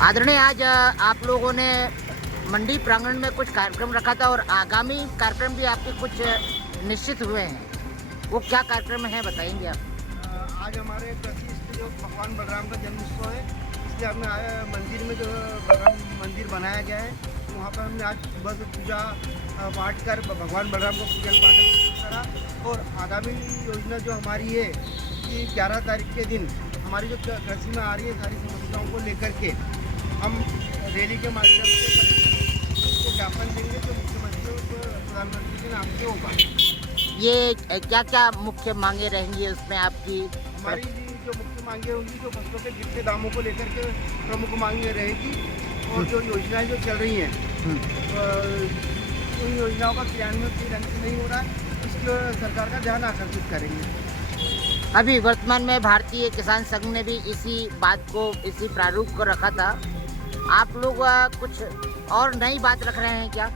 आदरणीय, आज आप लोगों ने मंडी प्रांगण में कुछ कार्यक्रम रखा था और आगामी कार्यक्रम भी आपके कुछ निश्चित हुए हैं। वो क्या कार्यक्रम है, बताएंगे आप? आज हमारे कृषि इष्ट जो भगवान बलराम का जन्म उत्सव है, इसलिए हमने मंदिर में जो बलराम मंदिर बनाया गया है, तो वहाँ पर हमने आज सुबह से पूजा पाठ कर भगवान बलराम को पूजन पाठ करा। और आगामी योजना जो हमारी है कि 11 तारीख के दिन हमारी जो कृषि में आ रही है सारी समस्याओं को लेकर के हम रैली के माध्यम से ज्ञापन देंगे जो मुख्यमंत्री और प्रधानमंत्री के नाम से होगा। ये क्या क्या मुख्य मांगे रहेंगी उसमें आपकी? हमारी जो मुख्य मांगे होंगी, जो फसलों के गिरते दामों को लेकर के प्रमुख मांगे रहेगी, और जो योजनाएं जो चल रही हैं उन योजनाओं का क्रियान्वयन सही ढंग से नहीं हो रहा है, इसके सरकार का ध्यान आकर्षित करेंगे। अभी वर्तमान में भारतीय किसान संघ ने भी इसी बात को, इसी प्रारूप को रखा था। आप लोग कुछ और नई बात रख रहे हैं क्या?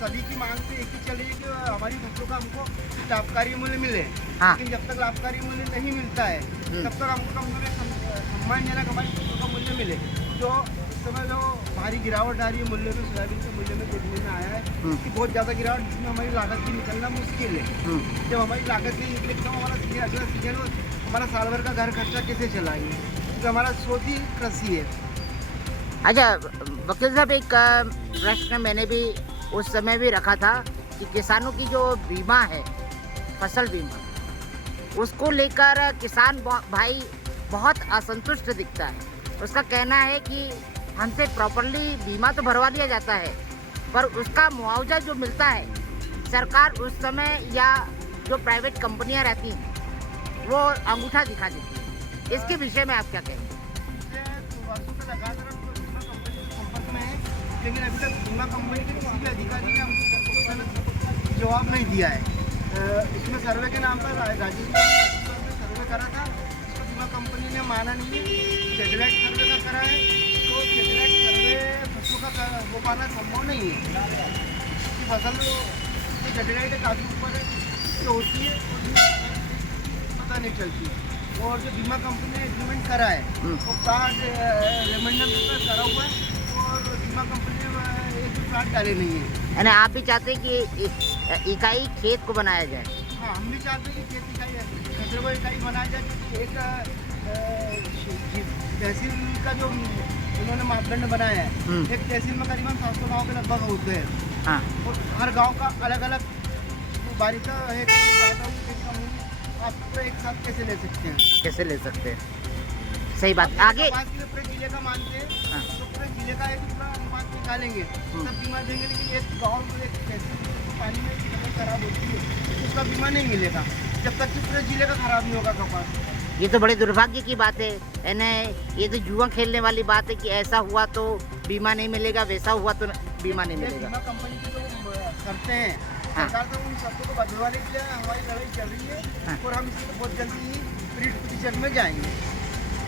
सभी की मांग तो एक ही चल रही है कि हमारी फसलों का हमको लाभकारी मूल्य मिले। हाँ। लेकिन जब तक लाभकारी मूल्य नहीं मिलता है तब तक हमको कम से कम सम्मानजनक हमारी फसलों का मूल्य मिले। जो इस समय जो भारी गिरावट आ रही है मूल्य में, सोयाबीन के मूल्य में देखने में आया है कि बहुत ज़्यादा गिरावट, जिसमें हमारी लागत भी निकलना मुश्किल है। जब हमारी लागत नहीं निकले तो हमारा अगला सीजन हमारा साल भर का घर खर्चा कैसे चलाएंगे, क्योंकि हमारा स्रोत ही कृषि है। अच्छा वकील साहब, एक प्रश्न मैंने भी उस समय भी रखा था कि किसानों की जो बीमा है, फसल बीमा, उसको लेकर किसान भाई बहुत असंतुष्ट दिखता है। उसका कहना है कि हमसे प्रॉपरली बीमा तो भरवा लिया जाता है, पर उसका मुआवजा जो मिलता है सरकार उस समय या जो प्राइवेट कंपनियां रहती हैं वो अंगूठा दिखा देती है। इसके विषय में आप क्या कहेंगे? लेकिन अभी तक बीमा कंपनी के किसी भी अधिकारी ने हमको जवाब नहीं दिया है। इसमें सर्वे के नाम पर राजेश ने सर्वे करा था, इसको बीमा कंपनी ने माना नहीं है। सैटेलाइट सर्वे का करा है, तो सैटेलाइट सर्वे फसलों का हो पाना संभव नहीं है कि फसल जो सैटेलाइट काफ़ी ऊपर जो होती है पता नहीं चलती। और जो बीमा कंपनी ने एग्रीमेंट करा है वो कार्ड रेमंडम करा हुआ है, और बीमा कंपनी ने एक भी कार्ड डाले नहीं है। यानी आप भी चाहते हैं कि इकाई खेत को बनाया जाए? हाँ, हम भी चाहते हैं कि खेत इकाई कचरे को इकाई बनाया जाए, क्योंकि एक तहसील का जो उन्होंने मापदंड बनाया है, एक तहसील में करीबन 700 गाँव के लगभग होते हैं। हाँ। और हर गाँव का अलग अलग बारिश का है, आप तो एक साथ कैसे ले सकते हैं? कैसे ले सकते हैं, सही बात। आगे पूरे जिले का मानते हैं तो पूरे जिले का एक पूरा अनुपात निकालेंगे, सब बीमा देंगे, लेकिन एक गाँव में एक तहसील पानी में फसल खराब होती है तो उसका बीमा नहीं मिलेगा जब तक कि पूरे जिले का खराब नहीं होगा कपास। ये तो बड़े दुर्भाग्य की बात है। यानी ये तो जुआ खेलने वाली बात है कि ऐसा हुआ तो बीमा नहीं मिलेगा, वैसा हुआ तो बीमा नहीं मिलेगा। बीमा कंपनी की जो करते हैं सरकार तो उन शर्तों को बदलवाने के लिए हमारी लड़ाई चल रही है, और हम इसमें बहुत जल्दी ही रीट पोजीशन में जाएंगे।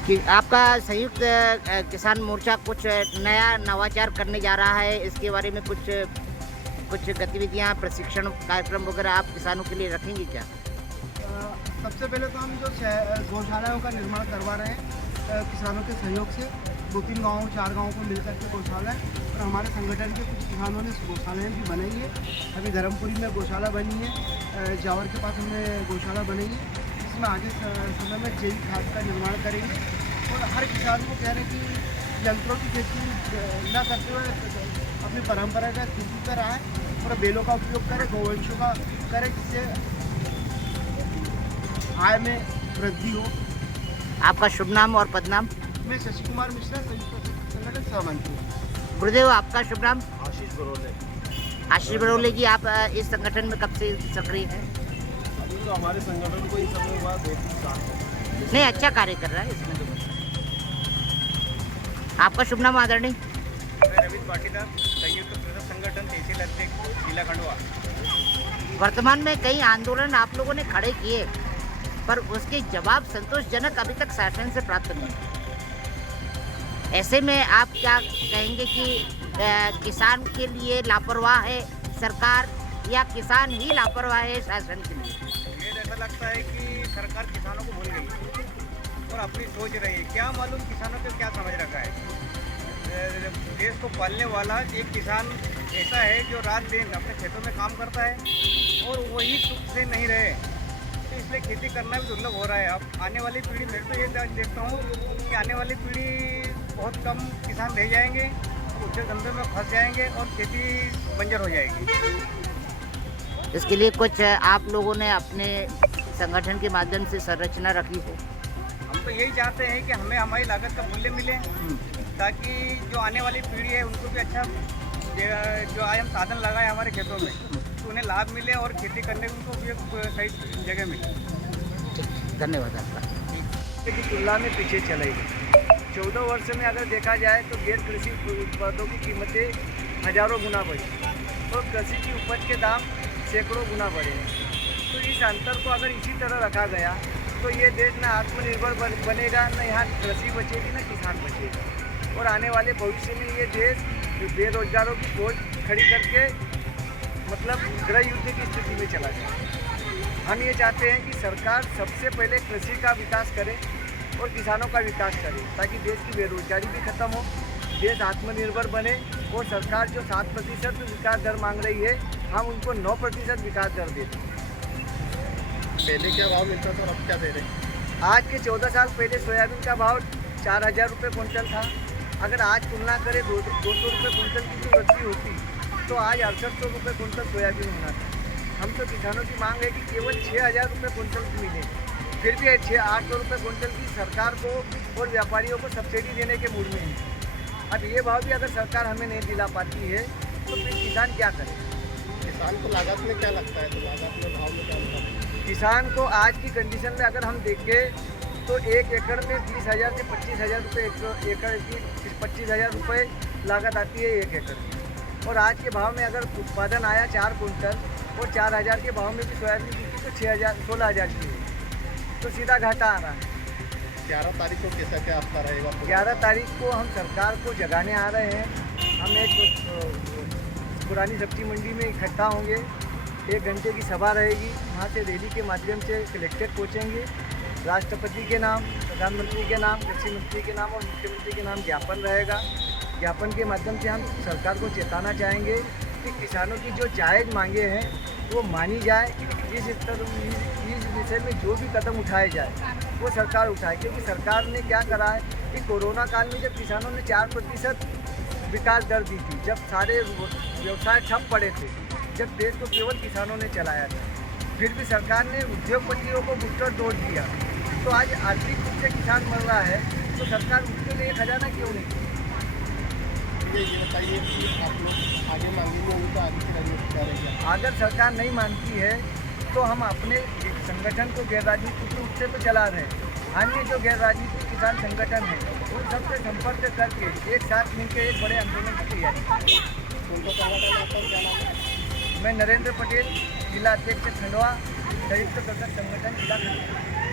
कि आपका संयुक्त किसान मोर्चा कुछ नया नवाचार करने जा रहा है, इसके बारे में कुछ गतिविधियां, प्रशिक्षण कार्यक्रम वगैरह आप किसानों के लिए रखेंगे क्या? सबसे पहले तो हम जो गौशालाओं का निर्माण करवा रहे हैं किसानों के सहयोग से, 2-3 गाँव 4 गाँव को मिलकर के गौशाला है, और हमारे संगठन के कुछ किसानों ने गौशालाएँ भी बनाई है। अभी धर्मपुरी में गौशाला बनी है, जावर के पास हमने गौशाला बनाई है, जिसमें आगे समय में जैविक खाद का निर्माण करेंगे। और हर किसान को कह रहे हैं कि यंत्रों की खेती न करते हुए अपनी परंपरागत खेती पर आए और बैलों का उपयोग करें, गौवंशों का करें, जिससे आय में वृद्धि हो। आपका शुभ नाम और पदनाम? मैं शशि कुमार मिश्रा, संयुक्त संगठन सहमंत्री। गुरुदेव, आपका शुभ नाम? आशीष बरोले। आशीष बरोले जी, आप इस संगठन में कब से सक्रिय हैं? अभी तो हमारे संगठन को इस समय हुआ 2-3 साल। नहीं, अच्छा कार्य कर रहा है इसमें तो। आपका शुभ नाम आदरणीय? मैं रविंद्र पाटीदार, संयुक्त कृषक संगठन तहसील अध्यक्ष जिला खंडवा। वर्तमान में कई आंदोलन आप लोगों ने खड़े किए, पर उसके जवाब संतोषजनक अभी तक शासन से प्राप्त नहीं है। ऐसे में आप क्या कहेंगे कि किसान के लिए लापरवाह है सरकार, या किसान ही लापरवाह है शासन के लिए? मुझे ऐसा लगता है कि सरकार किसानों को भूल गई और अपनी सोच रही है। क्या मालूम किसानों को क्या समझ रखा है। देश को पालने वाला एक किसान ऐसा है जो रात दिन अपने खेतों में काम करता है और वही सुख से नहीं रहे, तो इसलिए खेती करना भी दुर्लभ हो रहा है। अब आने वाली पीढ़ी, मैं तो ये देखता हूँ कि आने वाली पीढ़ी बहुत कम किसान रह जाएंगे, उच्च धंधे में फंस जाएंगे और खेती बंजर हो जाएगी। इसके लिए कुछ आप लोगों ने अपने संगठन के माध्यम से संरचना रखी हो? हम तो यही चाहते हैं कि हमें हमारी लागत का मूल्य मिले, ताकि जो आने वाली पीढ़ी है उनको भी अच्छा, जो आज हम साधन लगाए हमारे खेतों में, तो उन्हें लाभ मिले और खेती करने में उनको भी एक सही जगह मिले। धन्यवाद आपका। की तुलना में पीछे चले गए। 14 वर्ष में अगर देखा जाए तो गैर कृषि उत्पादों की कीमतें हजारों गुना बढ़ी और कृषि की उपज के दाम सैकड़ों गुना बढ़े हैं। तो इस अंतर को अगर इसी तरह रखा गया तो ये देश ना आत्मनिर्भर बनेगा, न यहाँ कृषि बचेगी, न किसान बचेगा। और आने वाले भविष्य में ये देश बेरोजगारों की फौज खड़ी करके मतलब गृह युद्ध की स्थिति में चला जाए। हम ये चाहते हैं कि सरकार सबसे पहले कृषि का विकास करे और किसानों का विकास करे, ताकि देश की बेरोजगारी भी खत्म हो, देश आत्मनिर्भर बने। और सरकार जो 7% विकास दर मांग रही है, हम उनको 9% विकास दर देते हैं। पहले क्या भाव मिलता था और अब क्या दे रहे हैं? आज के 14 साल पहले सोयाबीन का भाव 4000 रुपये कुंटल था। अगर आज तुलना करें 200 रुपये कुंटल की जो वृद्धि होती तो आज 6800 रुपये कुंटल सोयाबीन होना था। हम तो किसानों की मांग है कि केवल 6000 रुपये कुंटल मिले, फिर भी 800 रुपये कुंटल की सरकार को और व्यापारियों को सब्सिडी देने के मूड में है। अब ये भाव भी अगर सरकार हमें नहीं दिला पाती है तो फिर किसान क्या करे? किसान को लागत में क्या लगता है, तो लागत में भाव में क्या लगता है? किसान को आज की कंडीशन में अगर हम देखें तो 1 एकड़ में 20,000 से 25,000 रुपये एकड़ की 25,000 रुपये लागत आती है 1 एकड़ की। और आज के भाव में अगर उत्पादन आया 4 कुंटल और 4,000 के भाव में भी सोयाबीन बिकी तो 16,000 की है, तो सीधा घाटा आ रहा है। 11 तारीख को कैसा क्या आपका रहेगा? 11 तारीख को हम सरकार को जगाने आ रहे हैं। हम एक पुरानी सब्जी मंडी में इकट्ठा होंगे, 1 घंटे की सभा रहेगी, वहाँ से रैली के माध्यम से कलेक्टेड पहुँचेंगे। राष्ट्रपति के नाम, प्रधानमंत्री के नाम, कृषि मंत्री के नाम और मुख्यमंत्री के नाम ज्ञापन रहेगा। ज्ञापन के माध्यम से हम सरकार को चेताना चाहेंगे कि किसानों की जो जायज़ मांगे हैं वो मानी जाए। इस विषय में जो भी कदम उठाए जाए वो सरकार उठाए, क्योंकि सरकार ने क्या करा है कि कोरोना काल में जब किसानों ने 4% विकास दर दी थी, जब सारे व्यवसाय ठप पड़े थे, जब देश को केवल किसानों ने चलाया था, फिर भी सरकार ने उद्योगपतियों को बूस्टर डोज दिया। तो आज आर्थिक रूप से किसान मर रहा है, तो सरकार उसके लिए खजाना क्यों नहीं? ये बताइए कि आप लोग आगे मांगेंगे उनको, आगे की रणनीति क्या रहेगी? अगर सरकार नहीं मानती है तो हम अपने संगठन को गैर राजनीतिक रूप से तो चला रहे हैं। अन्य जो गैर राजनीतिक किसान संगठन है उन सबसे संपर्क करके एक साथ मिलकर एक बड़े आंदोलन की तैयारी करें। उनको संगठन आपका क्या नाम है? मैं नरेंद्र पटेल, जिला अध्यक्ष खंडवा, संयुक्त कृषक संगठन जिला खंडवा।